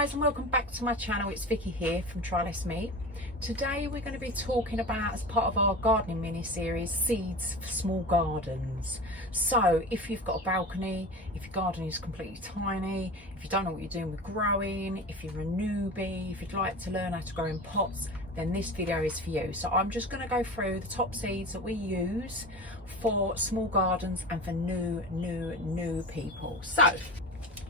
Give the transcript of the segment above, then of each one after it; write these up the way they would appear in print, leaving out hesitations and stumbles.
guys, and welcome back to my channel. It's Vicky here from Trylessmeat. Today we're going to be talking about, as part of our gardening mini series, seeds for small gardens. So if you've got a balcony, if your garden is completely tiny, if you don't know what you're doing with growing, if you're a newbie, if you'd like to learn how to grow in pots, then this video is for you. So I'm just going to go through the top seeds that we use for small gardens and for new people. So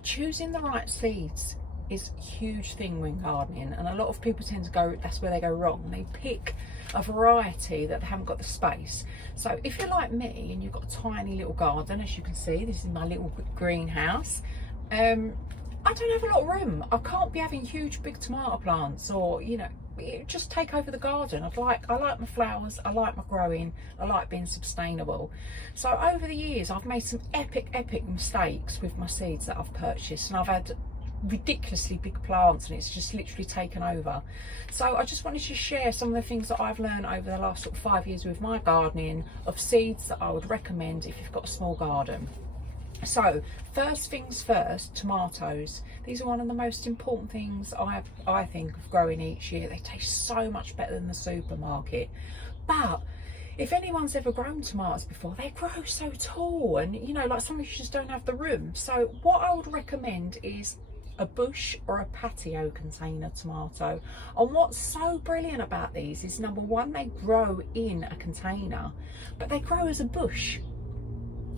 choosing the right seeds is a huge thing when gardening, and a lot of people tend to go, that's where they go wrong. They pick a variety that they haven't got the space. So if you're like me and you've got a tiny little garden, as you can see, this is my little greenhouse, I don't have a lot of room. I can't be having huge big tomato plants, or it just take over the garden. I like my flowers, I like my growing, I like being sustainable. So over the years I've made some epic mistakes with my seeds that I've purchased, and I've had ridiculously big plants and it's just literally taken over. So I just wanted to share some of the things that I've learned over the last sort of 5 years with my gardening, of seeds that I would recommend if you've got a small garden. So first things first, tomatoes. These are one of the most important things I think of growing each year. They taste so much better than the supermarket. But if anyone's ever grown tomatoes before, they grow so tall, and like some of you just don't have the room. So what I would recommend is a bush or a patio container tomato. And what's so brilliant about these is, number one, they grow in a container, but they grow as a bush.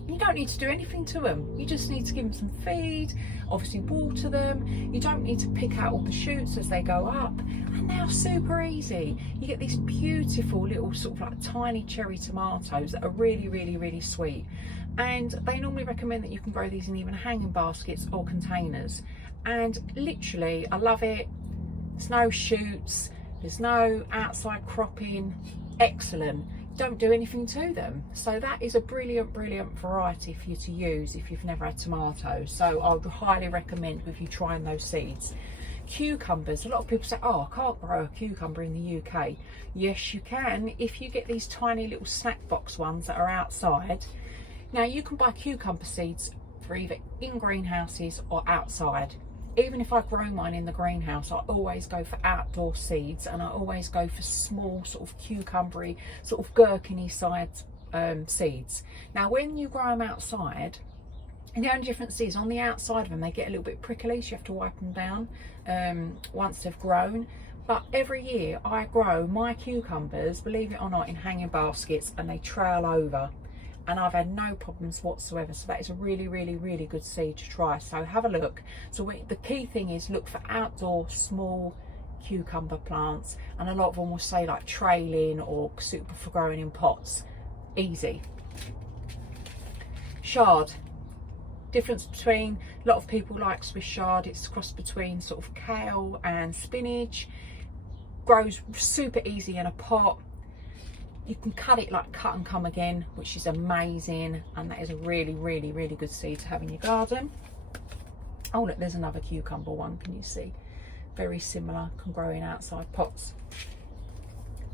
You don't need to do anything to them. You just need to give them some feed, obviously water them. You don't need to pick out all the shoots as they go up, and they're super easy. You get these beautiful little sort of like tiny cherry tomatoes that are really sweet. And they normally recommend that you can grow these in even hanging baskets or containers. And literally, I love it. There's no shoots, there's no outside cropping. Excellent. Don't do anything to them. So that is a brilliant variety for you to use if you've never had tomatoes. So I would highly recommend with you trying those seeds. Cucumbers. A lot of people say, oh, I can't grow a cucumber in the UK. Yes, you can, if you get these tiny little snack box ones that are outside. Now you can buy cucumber seeds for either in greenhouses or outside. Even if I grow mine in the greenhouse, I always go for outdoor seeds, and I always go for small sort of cucumbery, sort of gherkiny side seeds. Now when you grow them outside, and the only difference is on the outside of them, they get a little bit prickly, so you have to wipe them down once they've grown. But every year I grow my cucumbers, believe it or not, in hanging baskets, and they trail over. And I've had no problems whatsoever. So that is a really good seed to try. So have a look. So the key thing is look for outdoor small cucumber plants, and a lot of them will say like trailing or suitable for growing in pots. Easy. Chard. Difference between, a lot of people like Swiss chard. It's a cross between sort of kale and spinach. Grows super easy in a pot. You can cut it like cut and come again, which is amazing, and that is a really good seed to have in your garden. Oh look, there's another cucumber one, can you see? Very similar, can grow in outside pots.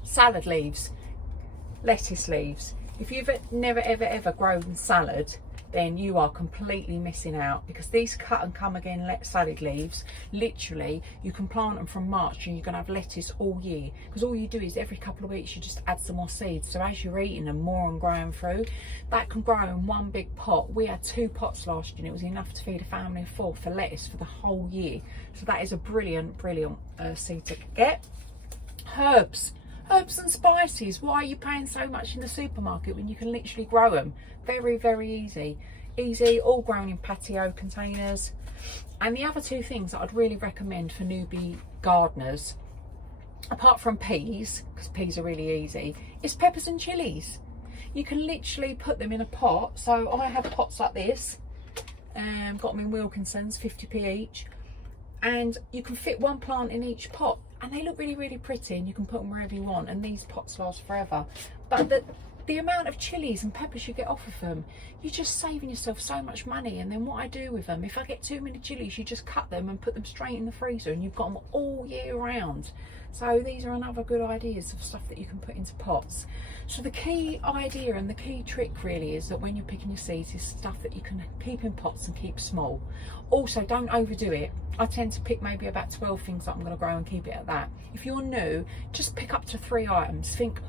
Salad leaves, lettuce leaves. If you've never ever grown salad, then you are completely missing out, because these cut and come again salad leaves, literally you can plant them from March and you're going to have lettuce all year, because all you do is every couple of weeks you just add some more seeds. So as you're eating them, more and growing through, that can grow in one big pot. We had 2 pots last year and it was enough to feed a family of 4 for lettuce for the whole year. So that is a brilliant seed to get. Herbs and spices. Why are you paying so much in the supermarket when you can literally grow them? Very easy, all grown in patio containers. And the other 2 things that I'd really recommend for newbie gardeners, apart from peas, because peas are really easy, is peppers and chillies. You can literally put them in a pot. So I have pots like this, got them in Wilkinson's, 50p each, and you can fit 1 plant in each pot, and they look really pretty, and you can put them wherever you want, and these pots last forever. But the amount of chilies and peppers you get off of them, you're just saving yourself so much money. And then what I do with them, if I get too many chilies, you just cut them and put them straight in the freezer, and you've got them all year round. So these are another good ideas of stuff that you can put into pots. So the key idea and the key trick really is that when you're picking your seeds, is stuff that you can keep in pots and keep small. Also, don't overdo it. I tend to pick maybe about 12 things that I'm going to grow and keep it at that. If you're new, just pick up to 3 items. Think,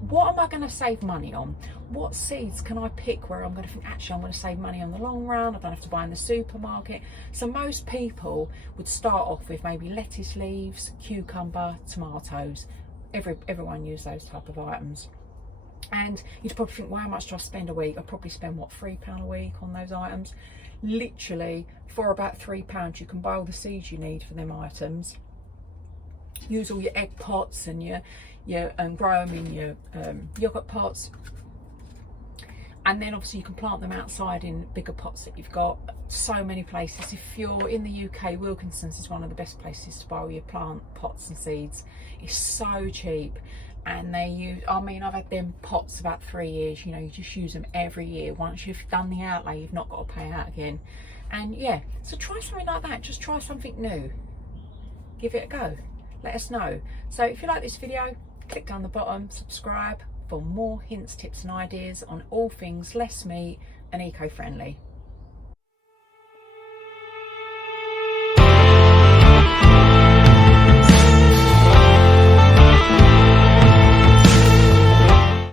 what am I going to save money on? What seeds can I pick where I'm going to think, actually, I'm going to save money on the long run, I don't have to buy in the supermarket? So most people would start off with maybe lettuce leaves, cucumber, tomatoes. Everyone uses those type of items. And you'd probably think, well, how much do I spend a week? I probably spend, what, £3 a week on those items? Literally, for about £3, you can buy all the seeds you need for them items. Use all your egg pots and grow them in your yogurt pots, and then obviously you can plant them outside in bigger pots that you've got. So many places. If you're in the UK, Wilkinson's is one of the best places to buy all your plant pots and seeds. It's so cheap, and they use, I mean, I've had them pots about 3 years. You know, you just use them every year. Once you've done the outlay, you've not got to pay out again. And yeah, so try something like that. Just try something new, give it a go, let us know. So if you like this video, click down the bottom, subscribe for more hints, tips and ideas on all things less meat and eco-friendly.